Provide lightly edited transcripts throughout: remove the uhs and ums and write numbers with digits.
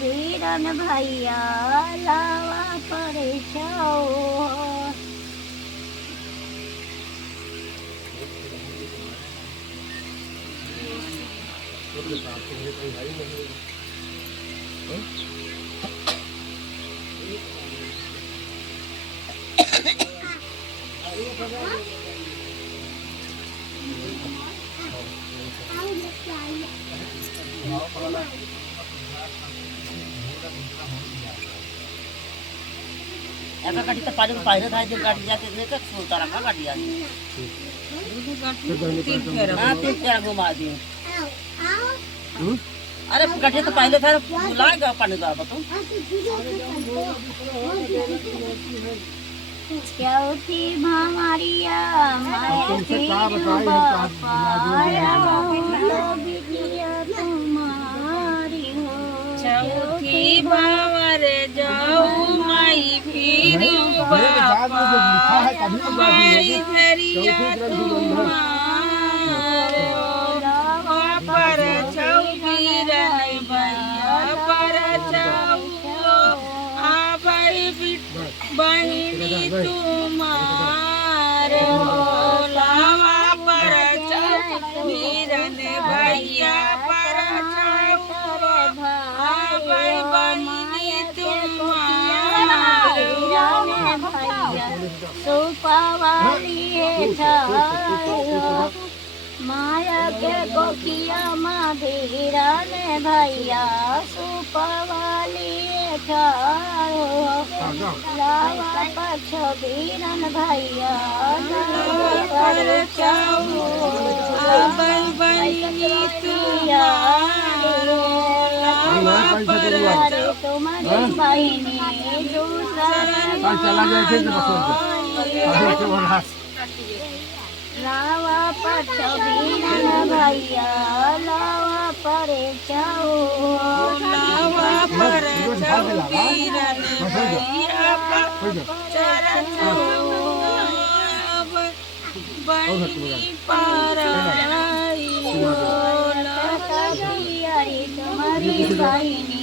वीरन भैया लावा परे छौ। एका गाडी तर पाणी पाहिलं नाही गाडी जाते नाही का सोतारा का गाडी आली हाँ 3 फेरा घुमा दिए अरे गाड़ी तो पहले था बुलाएगा पानी का बताओ चौथी भामारिया तुम्हारी हो चौथी बावर जाऊ माई फिर बापा माई धरिया तुम्हारे पर चौबीरन भैया पर चौ आबाई बहिनी तुम्हारे हो लावा पर चौबीरन भैया पर आबाई बहिनी तुम्हारे सुपवाली माया के कोकिया माधीरा ने भैया सुपवाली लावा पछ बीरन भैया आबाई बहिनी तुम्हारी बहिनी लावा पर बीरन भैया लावा परे छौ लावा पर बीरन भैया बहिनी पाराई तुम्हारी बहिनी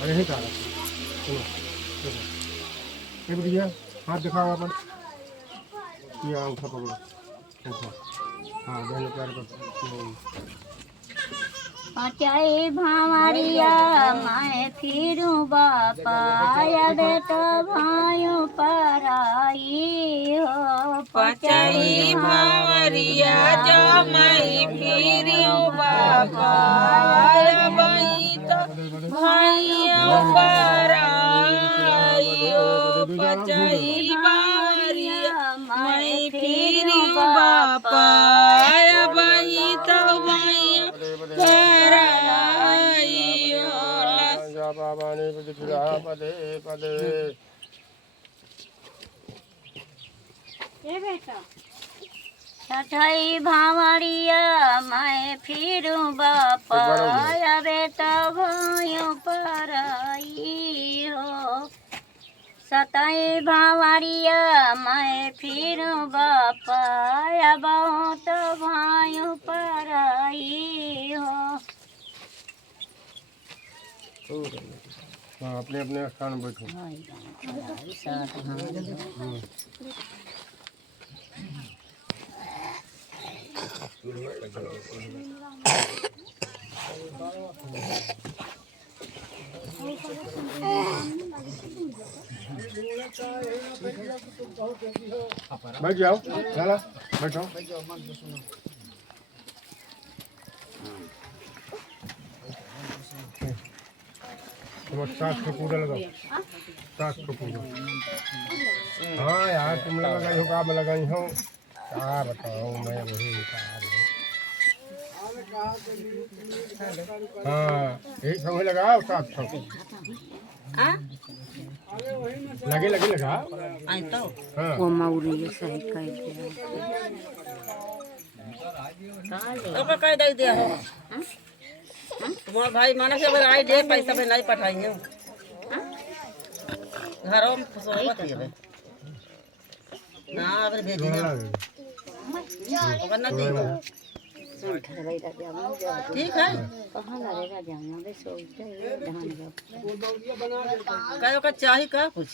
अरे नहीं तारा ये बढ़िया हाथ दिखाओ अपन ये अंगूठा पकड़ो हाँ दोनों पैर पर पचाई भावरिया मैं फिरूं बापा या बेटा भाइयों पर आई हो पचाई भावरिया जो मैं फिरूं बापा बही तो भाइयों पर आई हो पचाई भावरिया मैं फिरूं बापा बही तो भाइयों पर आई हो बाबा ने पदे पदे छठई भावरिया मैं फिरूं बापा या बेटा भाइयों पर आई हो सतई भावरिया मैं फिरूं बापा या बहुत भाइयों पर आई हो अपने अपने स्थान में बैठो बैठ जाओ चला बैठो सास को पूरा लगाओ सास को पूरा हाँ यार तुम लगाई हो काम लगाई हो क्या बताओ मैं वही हाँ यही समय लगाओ सास को लगे लगे लगा आई तो हाँ वो मौरी सही कह अब कह दे दिया है तुम्हारा भाई माना कि अगर आई दे पैसा में नहीं पठाएंगे घरों में फसोबत ही है ना अगर भेजी ना अगर ना देगा ठीक है कहाँ लगेगा जाना भी सोचते हैं धान का कहो का चाहिए का कुछ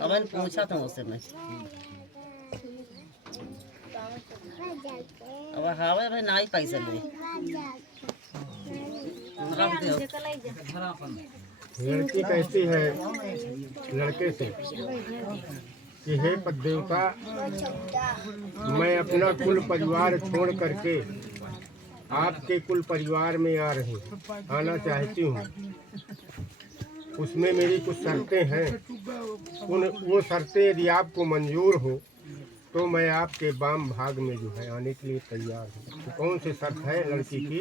अब पूछा था उससे मैं अब हवा भाई ना ही पैसा ले रख दे लड़की कहती है लड़के से कि हे पद्देवता, मैं अपना कुल परिवार छोड़ करके आपके कुल परिवार में आना चाहती हूँ। उसमें मेरी कुछ शर्तें हैं। वो शर्तें यदि आपको मंजूर हो तो मैं आपके वाम भाग में जो है आने के लिए तैयार हूँ। तो कौन सी शर्त है लड़की की?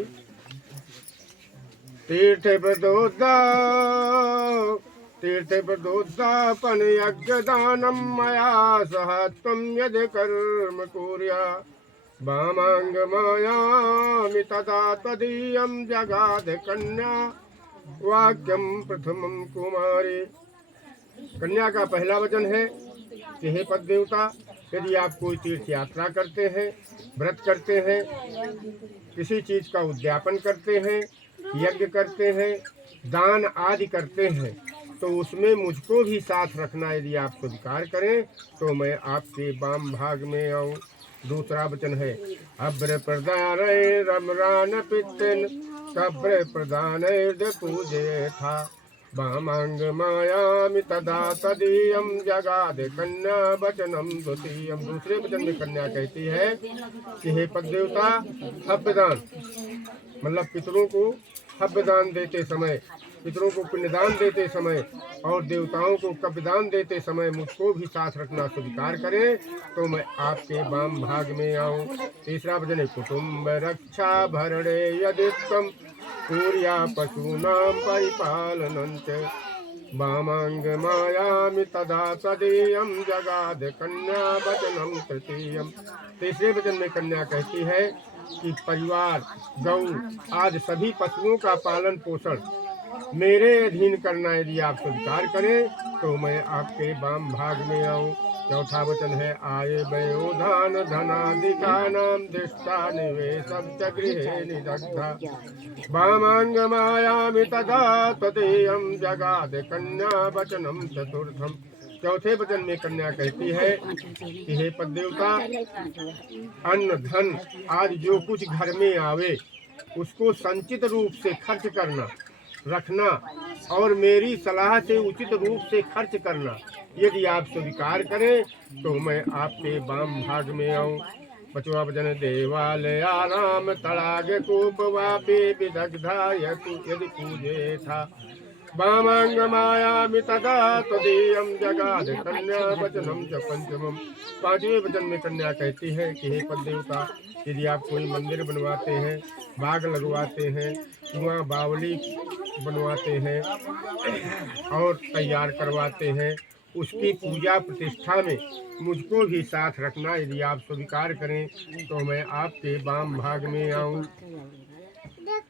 तीर्थ प्रदोदापन यज्ञ दानम मया सह त्वं यद कर्म कुर्या वामांग मायामि तदा तदीयं जगाद कन्या वाक्यम प्रथमं कुमारी। कन्या का पहला वचन है कि हे पद्देवता, यदि आप कोई तीर्थ यात्रा करते हैं, व्रत करते हैं, किसी चीज का उद्यापन करते हैं, यज्ञ करते हैं, दान आदि करते हैं, तो उसमें मुझको भी साथ रखना। यदि आप स्वीकार करें तो मैं आपके वाम भाग में आऊँ। दूसरा वचन है अभ्र प्रदान रमरान पितन कब्र प्रदान पूजे था वामांग मायामि तदा तदीयम जगाद कन्या वचनम द्वितीयम। दूसरे वचन में कन्या कहती है कि हे पद्देवता, हव्यदान मतलब पितरों को हव्यदान देते समय, पितरों को पिंडदान देते समय और देवताओं को कब्यदान देते समय मुझको भी साथ रखना स्वीकार करें तो मैं आपके वाम भाग में आऊँ। तीसरा वचन है कुटुम्ब रक्षा भरणे यदित्तम सूर्या पशूनां परिपालनं च वामांग मायामि तदा तदीयं जगाद कन्या वचनं तृतीयम। तीसरे वचन में कन्या कहती है कि परिवार, गौ आदि सभी पशुओं का पालन पोषण मेरे अधीन करना। यदि आप स्वीकार करें तो मैं आपके वाम भाग में आऊँ। चौथा वचन है आये वयोधान धनादिका नाम दृष्टा निवेशम च गृहे निदग्धा वामांग मायामि तदा तदीयं जगाद कन्या वचनम चतुर्थम। चौथे वचन में कन्या कहती है कि हे पद्देवता, अन्न धन आदि जो कुछ घर में आवे उसको संचित रूप से खर्च करना, रखना और मेरी सलाह से उचित रूप से खर्च करना। यदि आप स्वीकार करें तो मैं आपके वाम भाग में आऊँ। पचवा वचन देवालया राम तड़ागे कूप वापी विदग्धा यदि पूजे था वामांग मायामि तदा तदीयं जगाद कन्या वचनम च पंचमम। पांचवें वचन में कन्या कहती है कि हे पद्देवता, यदि आप कोई मंदिर बनवाते हैं, बाग लगवाते हैं, कुआं बावली बनवाते हैं और तैयार करवाते हैं, उसकी पूजा प्रतिष्ठा में मुझको भी साथ रखना। यदि आप स्वीकार करें तो मैं आपके वाम भाग में आऊँ।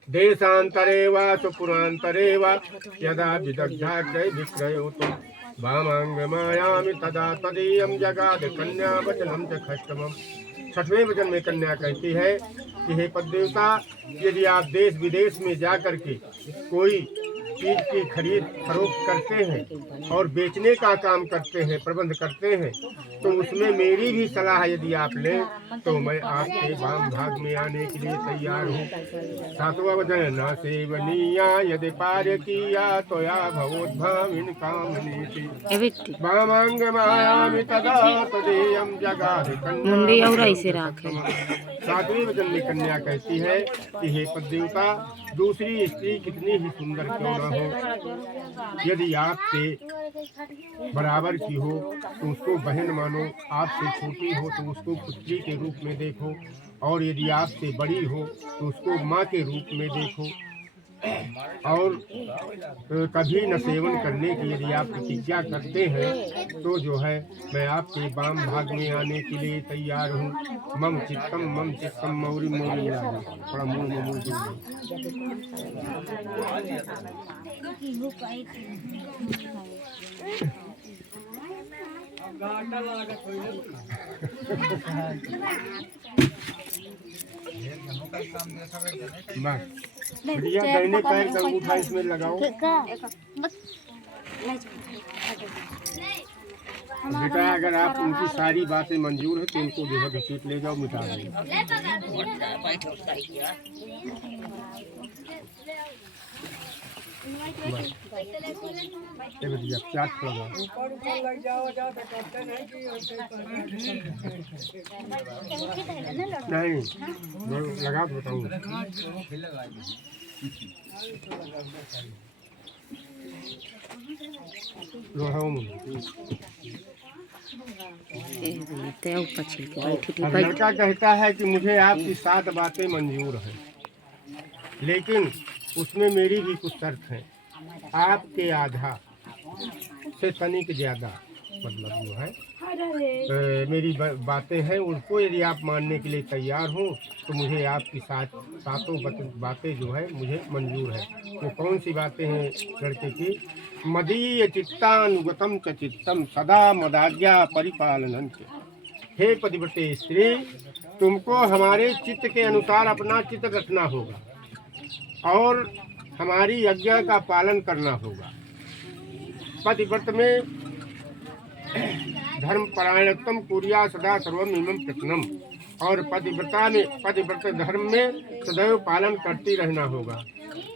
देशांतरे वा सुपुरांतरे वा यदा विदग्धा क्रय विक्रयोतु वामांग मायामि तदा तदीयं जगाद कन्या वचनम च षष्ठमम। छठवें वचन में कन्या कहती है कि हे पद्देवता, यदि आप देश विदेश में जा करके कोई चीज की खरीद फरोख्त करते हैं और बेचने का काम करते हैं, प्रबंध करते हैं, तो उसमें मेरी भी सलाह यदि आप लें तो मैं आपके वाम भाग में आने के लिए तैयार हूँ। सातवां वचन न सेवनीया यदि पार्य किया तो या भवोद्भाविन कामनीति वामांग मायामि तदा तदीयं जगाद कन्या। सातवें वचन में कन्या कहती है कि हे पद्देवता, दूसरी स्त्री कितनी ही सुंदर क्यों न हो, यदि आपसे बराबर की हो तो उसको बहन मानो, आपसे छोटी हो तो उसको पुत्री के रूप में देखो और यदि आपसे बड़ी हो तो उसको माँ के रूप में देखो। और कभी न सेवन करने की यदि आप प्रतिज्ञा करते हैं तो जो है मैं आपके वाम भाग में आने के लिए तैयार हूँ। मम चित्तम मौरी मौरी थोड़ा मुँह में मुँह भैया दाहिने पैर का अंगूठा इसमें लगाओ। बेटा अगर आप उनकी सारी बातें मंजूर है तो इनको जो है घसीट ले जाओ, मिटा दो। भैया चाट लगाओ। नहीं लगा तो बताऊँ। अब लड़का कहता है कि मुझे आपकी 7 बातें मंजूर हैं, लेकिन उसमें मेरी भी कुछ शर्त है। आपके आधा से तनिक ज्यादा मतलब जो है मेरी बातें हैं, उनको यदि आप मानने के लिए तैयार हो तो मुझे आपकी 7 बातें जो है मुझे मंजूर है। वो कौन सी बातें हैं लड़के की? मदीय चित्तानुगतम च चित्तम सदा मदाज्ञा परिपालनं च। हे पतिव्रते स्त्री, तुमको हमारे चित्त के अनुसार अपना चित्त रखना होगा और हमारी आज्ञा का पालन करना होगा। पतिव्रत में धर्म परायणत्म कुर्या सदा सर्वम इमं प्रश्नम, और पतिव्रत धर्म में सदैव पालन करती रहना होगा।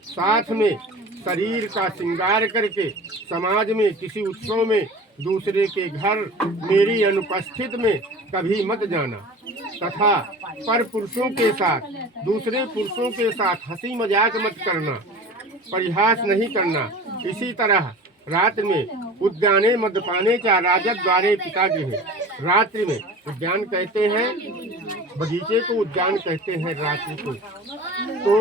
साथ में शरीर का श्रृंगार करके समाज में किसी उत्सव में दूसरे के घर मेरी अनुपस्थित में कभी मत जाना, तथा पर पुरुषों के साथ दूसरे पुरुषों के साथ हंसी मजाक मत करना, परिहास नहीं करना। इसी तरह रात्रि में उद्याने मद्यपाने चा राजद द्वारे पितागृह। रात्रि में उद्यान कहते हैं बगीचे को, उद्यान कहते हैं रात्रि को। तो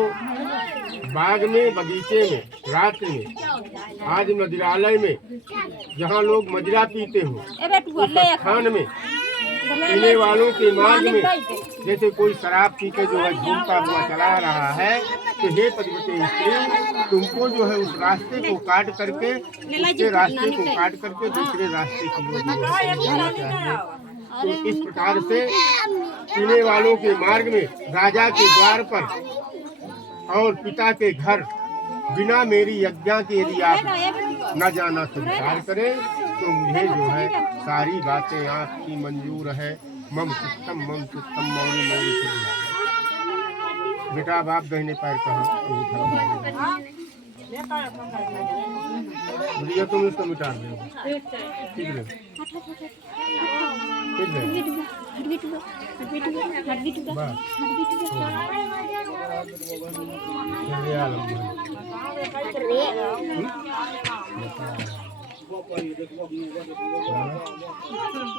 बाग में, बगीचे में, रात्रि में, आज मदिरालय में जहाँ लोग मदिरा पीते हो, उस स्थान में पीने वालों के मार्ग में जैसे कोई शराब पी के जो है घूमता हुआ चला रहा है, तो हे पतिव्रते स्त्री, तुमको जो है उस रास्ते को काट करके दूसरे रास्ते की ओर जाना चाहिए। तो इस प्रकार से पीने वालों के मार्ग में, राजा के द्वार पर और पिता के घर बिना मेरी आज्ञा के यदि आप न जाना स्वीकार करें तो मुझे जो है सारी बातें आपकी मंजूर है। मम चित्तम मौरी मौरी। बेटा अब आप दाहिने पैर का भैया तुम इसको मिटा दो, ठीक है?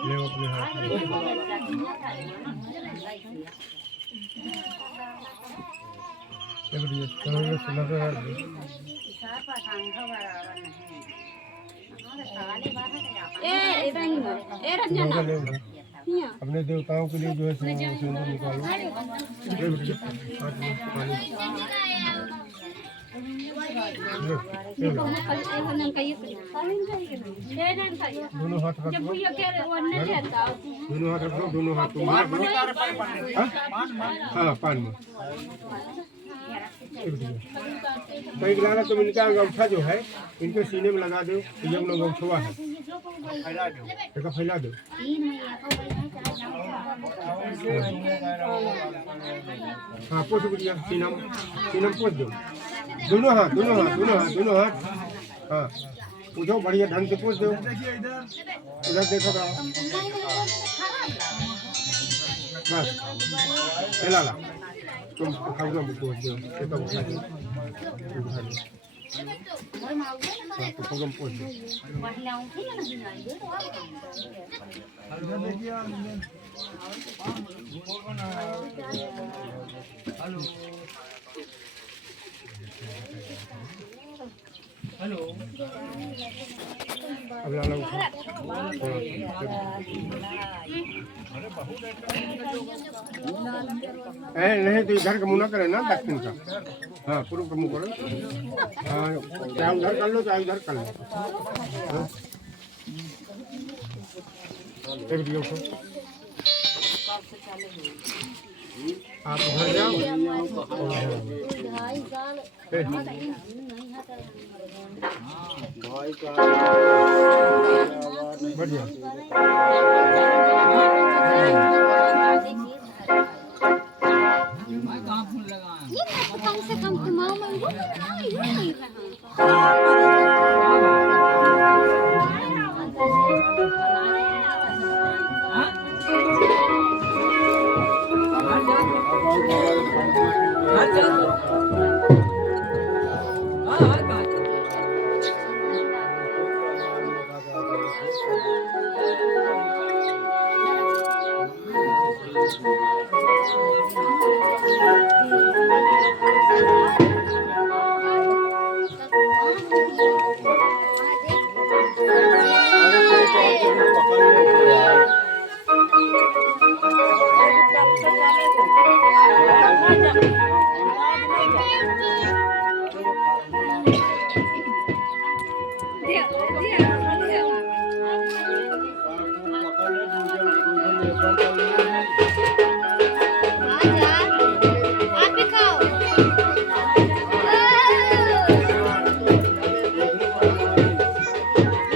ले अपने हाथ अपने देवताओं के लिए जो है सिंदूर निकालो। दोनों हाथ रख दो, दोनों हाथ रख दो, दोनों हाथ हाँ पान में कहीं गिलाना। तो इनका अंगूठा जो है इनके सीने में लगा दो। ये अंगूठा है, फैला दो। हाँ पोछ बढ़िया, सीनम पोछ दो। दोनों हाथ हाँ पूछो बढ़िया ढंग से पूछ दो। उधर देखो बस फैला ला, तुम खाऊंगा पूछ दो। तो पूछ दो। अब लाला उठा नहीं तो इधर का मुंह ना करे ना दक्षिण का हाँ पूर्व का मुंह करो हाँ चाहे उधर कर लो चाहे इधर कर लो हाँ? एक दियो को आप उधर जाओ बढ़िया कम से कम कमाओ मैं वो नहीं Thank you.